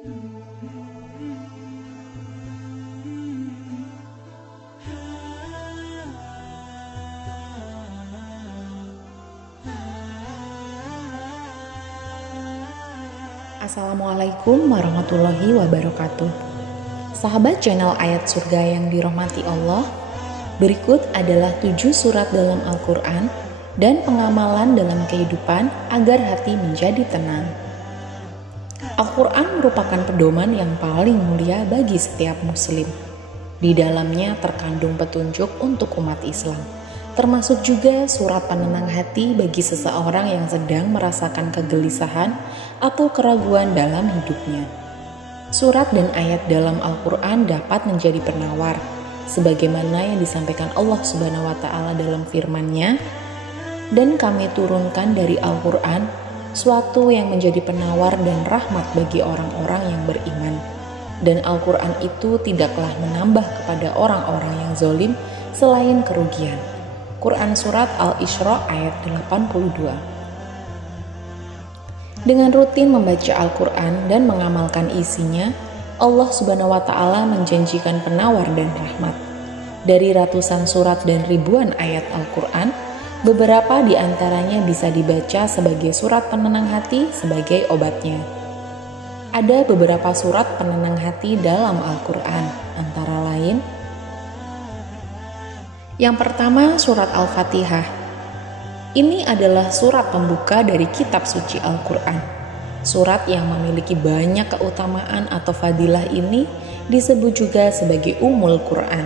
Assalamualaikum warahmatullahi wabarakatuh. Sahabat channel Ayat Surga yang dirahmati Allah, berikut adalah 7 surat dalam Al-Quran dan pengamalan dalam kehidupan agar hati menjadi tenang. Al-Quran merupakan pedoman yang paling mulia bagi setiap muslim. Di dalamnya terkandung petunjuk untuk umat Islam, termasuk juga surat penenang hati bagi seseorang yang sedang merasakan kegelisahan atau keraguan dalam hidupnya. Surat dan ayat dalam Al-Quran dapat menjadi penawar, sebagaimana yang disampaikan Allah Subhanahu wa Ta'ala dalam firman-Nya, "Dan kami turunkan dari Al-Quran suatu yang menjadi penawar dan rahmat bagi orang-orang yang beriman. Dan Al-Quran itu tidaklah menambah kepada orang-orang yang zalim selain kerugian." Quran Surat Al-Isra ayat 82. Dengan rutin membaca Al-Quran dan mengamalkan isinya, Allah Subhanahu wa Ta'ala menjanjikan penawar dan rahmat. Dari ratusan surat dan ribuan ayat Al-Quran, beberapa di antaranya bisa dibaca sebagai surat penenang hati sebagai obatnya. Ada beberapa surat penenang hati dalam Al-Quran, antara lain: yang pertama, surat Al-Fatihah. Ini adalah surat pembuka dari kitab suci Al-Quran. Surat yang memiliki banyak keutamaan atau fadilah ini disebut juga sebagai Ummul Quran.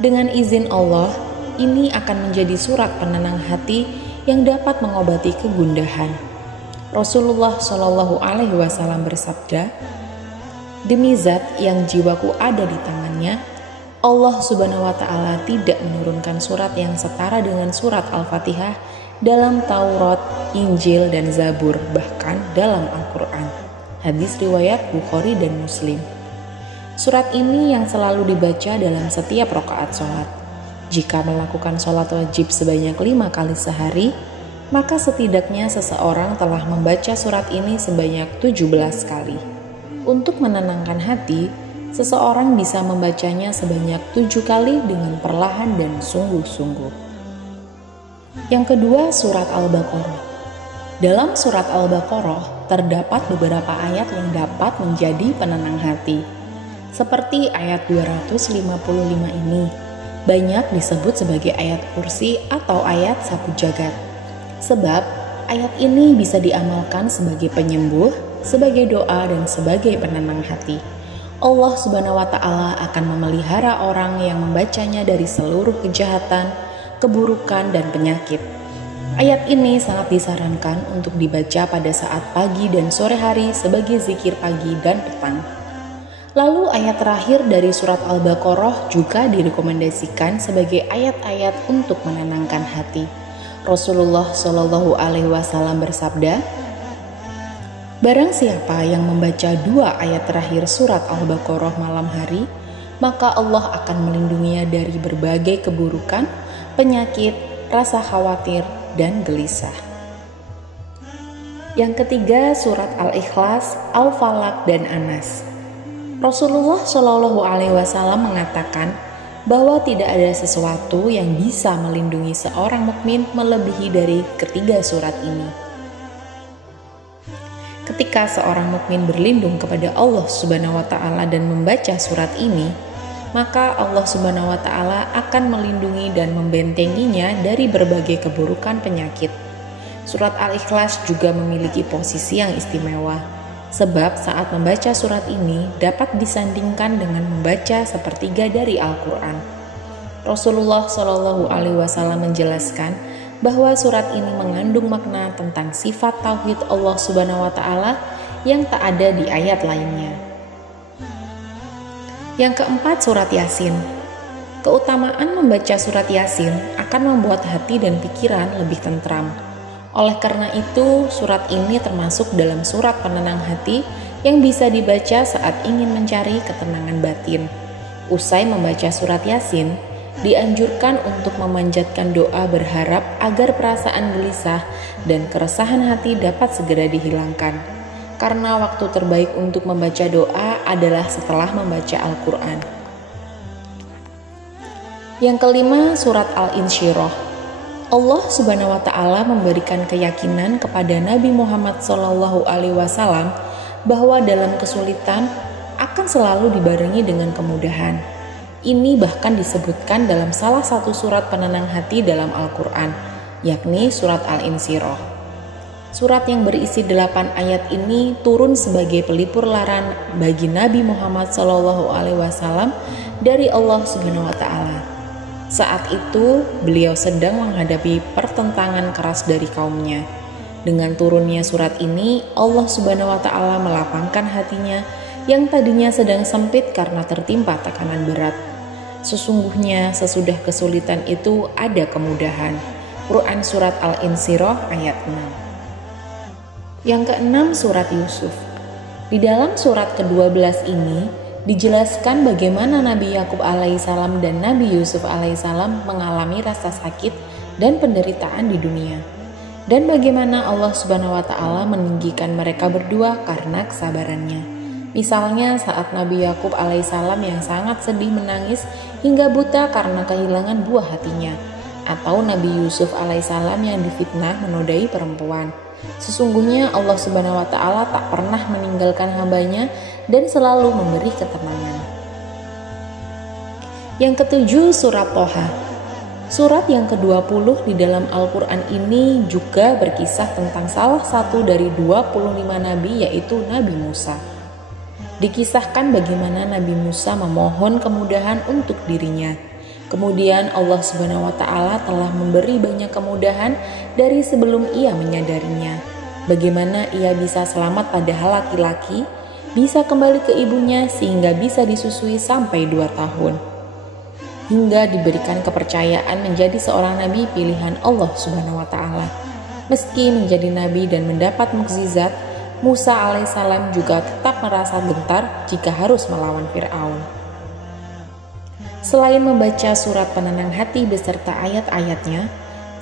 Dengan izin Allah, ini akan menjadi surat penenang hati yang dapat mengobati kegundahan. Rasulullah Shallallahu Alaihi Wasallam bersabda, "Demi zat yang jiwaku ada di tangannya, Allah Subhanahu wa Ta'ala tidak menurunkan surat yang setara dengan surat Al-Fatihah dalam Taurat, Injil, dan Zabur, bahkan dalam Al-Quran." Hadis riwayat Bukhari dan Muslim. Surat ini yang selalu dibaca dalam setiap rakaat sholat. Jika melakukan sholat wajib sebanyak 5 kali sehari, maka setidaknya seseorang telah membaca surat ini sebanyak 17 kali. Untuk menenangkan hati, seseorang bisa membacanya sebanyak 7 kali dengan perlahan dan sungguh-sungguh. Yang kedua, surat Al-Baqarah. Dalam surat Al-Baqarah terdapat beberapa ayat yang dapat menjadi penenang hati. Seperti ayat 255 ini, banyak disebut sebagai ayat kursi atau ayat sapu jagat. Sebab ayat ini bisa diamalkan sebagai penyembuh, sebagai doa, dan sebagai penenang hati. Allah Subhanahu wa Ta'ala akan memelihara orang yang membacanya dari seluruh kejahatan, keburukan, dan penyakit. Ayat ini sangat disarankan untuk dibaca pada saat pagi dan sore hari sebagai zikir pagi dan petang. Lalu ayat terakhir dari surat Al-Baqarah juga direkomendasikan sebagai ayat-ayat untuk menenangkan hati. Rasulullah Shallallahu Alaihi Wasallam bersabda, "Barang siapa yang membaca 2 ayat terakhir surat Al-Baqarah malam hari, maka Allah akan melindunginya dari berbagai keburukan, penyakit, rasa khawatir, dan gelisah." Yang ketiga, surat Al-Ikhlas, Al-Falaq, dan An-Nas. Rasulullah Shallallahu Alaihi Wasallam mengatakan bahwa tidak ada sesuatu yang bisa melindungi seorang mukmin melebihi dari ketiga surat ini. Ketika seorang mukmin berlindung kepada Allah Subhanahu wa Ta'ala dan membaca surat ini, maka Allah Subhanahu wa Ta'ala akan melindungi dan membentenginya dari berbagai keburukan penyakit. Surat Al-Ikhlas juga memiliki posisi yang istimewa, sebab saat membaca surat ini dapat disandingkan dengan membaca sepertiga dari Al-Quran. Rasulullah Shallallahu Alaihi Wasallam menjelaskan bahwa surat ini mengandung makna tentang sifat tauhid Allah Subhanahu wa Ta'ala yang tak ada di ayat lainnya. Yang keempat, surat Yasin. Keutamaan membaca surat Yasin akan membuat hati dan pikiran lebih tentram. Oleh karena itu, surat ini termasuk dalam surat penenang hati yang bisa dibaca saat ingin mencari ketenangan batin. Usai membaca surat Yasin, dianjurkan untuk memanjatkan doa berharap agar perasaan gelisah dan keresahan hati dapat segera dihilangkan. karena waktu terbaik untuk membaca doa adalah setelah membaca Al-Quran. Yang kelima, surat Al-Insyirah. Allah Subhanahu wa Ta'ala memberikan keyakinan kepada Nabi Muhammad SAW bahwa dalam kesulitan akan selalu dibarengi dengan kemudahan. Ini bahkan disebutkan dalam salah satu surat penenang hati dalam Al-Quran, yakni surat Al-Insyirah. Surat yang berisi 8 ayat ini turun sebagai pelipur lara bagi Nabi Muhammad SAW dari Allah Subhanahu wa Ta'ala. Saat itu beliau sedang menghadapi pertentangan keras dari kaumnya. Dengan turunnya surat ini, Allah Subhanahu wa Ta'ala melapangkan hatinya yang tadinya sedang sempit karena tertimpa tekanan berat. Sesungguhnya sesudah kesulitan itu ada kemudahan. Quran surat Al-Insyirah ayat 6. Yang keenam, surat Yusuf. Di dalam surat ke-12 ini dijelaskan bagaimana Nabi Yakub alaihissalam dan Nabi Yusuf alaihissalam mengalami rasa sakit dan penderitaan di dunia, dan bagaimana Allah Subhanahu wa Ta'ala meninggikan mereka berdua karena kesabarannya. Misalnya saat Nabi Yakub alaihissalam yang sangat sedih menangis hingga buta karena kehilangan buah hatinya, atau Nabi Yusuf alaihissalam yang difitnah menodai perempuan. Sesungguhnya Allah Subhanahu wa Ta'ala tak pernah meninggalkan hambanya dan selalu memberi ketenangan. Yang ketujuh, surat Toha. Surat yang ke-20 di dalam Al-Quran ini juga berkisah tentang salah satu dari 25 nabi, yaitu Nabi Musa. Dikisahkan bagaimana Nabi Musa memohon kemudahan untuk dirinya. Kemudian Allah Subhanahu wa Ta'ala telah memberi banyak kemudahan dari sebelum ia menyadarinya. Bagaimana ia bisa selamat padahal laki-laki, bisa kembali ke ibunya sehingga bisa disusui sampai 2 tahun. Hingga diberikan kepercayaan menjadi seorang nabi pilihan Allah Subhanahu wa Ta'ala. Meski menjadi nabi dan mendapat mukjizat, Musa alaihissalam juga tetap merasa gentar jika harus melawan Fir'aun. Selain membaca surat penenang hati beserta ayat-ayatnya,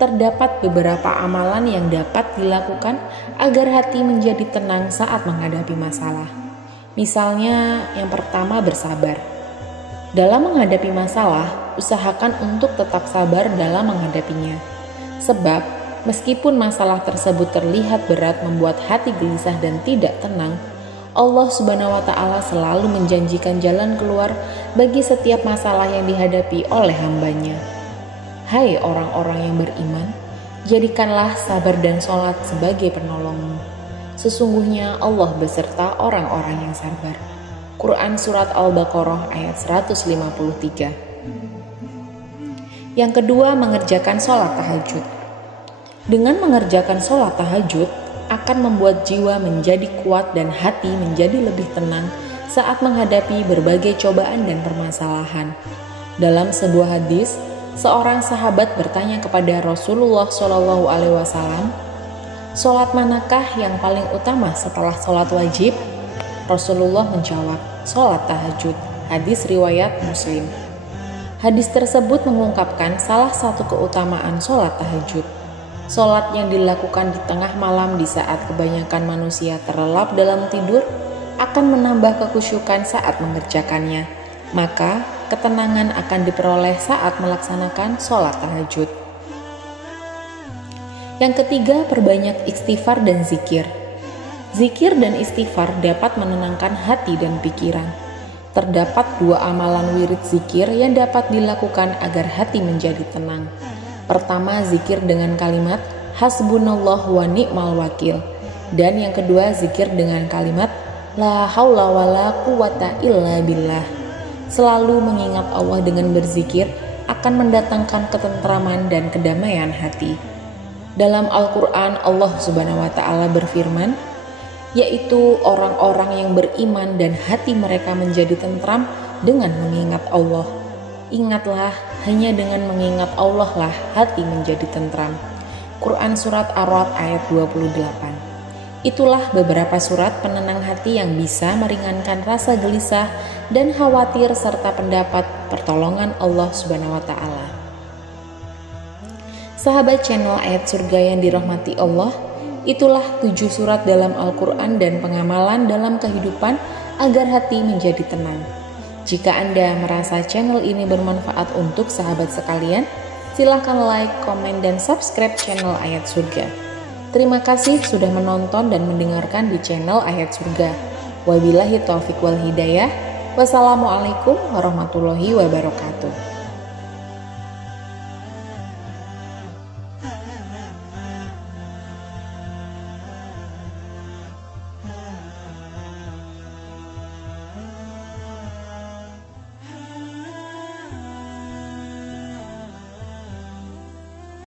terdapat beberapa amalan yang dapat dilakukan agar hati menjadi tenang saat menghadapi masalah. Misalnya, yang pertama, bersabar. Dalam menghadapi masalah, usahakan untuk tetap sabar dalam menghadapinya. Sebab, meskipun masalah tersebut terlihat berat membuat hati gelisah dan tidak tenang, Allah Subhanahu wa Ta'ala selalu menjanjikan jalan keluar bagi setiap masalah yang dihadapi oleh hambanya. Hai orang-orang yang beriman, jadikanlah sabar dan sholat sebagai penolongmu. Sesungguhnya Allah beserta orang-orang yang sabar. Quran surat Al-Baqarah ayat 153. Yang kedua, mengerjakan sholat tahajud. Dengan mengerjakan sholat tahajud akan membuat jiwa menjadi kuat dan hati menjadi lebih tenang saat menghadapi berbagai cobaan dan permasalahan. Dalam sebuah hadis, seorang sahabat bertanya kepada Rasulullah SAW, "Sholat manakah yang paling utama setelah sholat wajib?" Rasulullah menjawab, "Sholat tahajud." Hadis riwayat Muslim. Hadis tersebut mengungkapkan salah satu keutamaan sholat tahajud. Sholat yang dilakukan di tengah malam di saat kebanyakan manusia terlelap dalam tidur akan menambah kekhusyukan saat mengerjakannya. Maka ketenangan akan diperoleh saat melaksanakan sholat tahajud. Yang ketiga, perbanyak istighfar dan zikir. Zikir dan istighfar dapat menenangkan hati dan pikiran. Terdapat 2 amalan wirid zikir yang dapat dilakukan agar hati menjadi tenang. Pertama, zikir dengan kalimat hasbunallah wa ni'mal wakil, dan yang kedua, zikir dengan kalimat la haula wala quwata illa billah. Selalu mengingat Allah dengan berzikir akan mendatangkan ketentraman dan kedamaian hati. Dalam Al-Quran, Allah Subhanahu wa Ta'ala berfirman, yaitu orang-orang yang beriman dan hati mereka menjadi tentram dengan mengingat Allah. Ingatlah, hanya dengan mengingat Allah lah hati menjadi tentram. Quran surat Ar-Ra'd ayat 28. Itulah beberapa surat penenang hati yang bisa meringankan rasa gelisah dan khawatir serta pendapat pertolongan Allah Subhanahu wa Ta'ala. Sahabat channel Ayat Surga yang dirahmati Allah, Itulah 7 surat dalam Al-Quran dan pengamalan dalam kehidupan agar hati menjadi tenang. Jika Anda merasa channel ini bermanfaat untuk sahabat sekalian, silakan like, komen, dan subscribe channel Ayat Surga. Terima kasih sudah menonton dan mendengarkan di channel Ayat Surga. Wabillahi taufiq wal hidayah. Wassalamualaikum warahmatullahi wabarakatuh.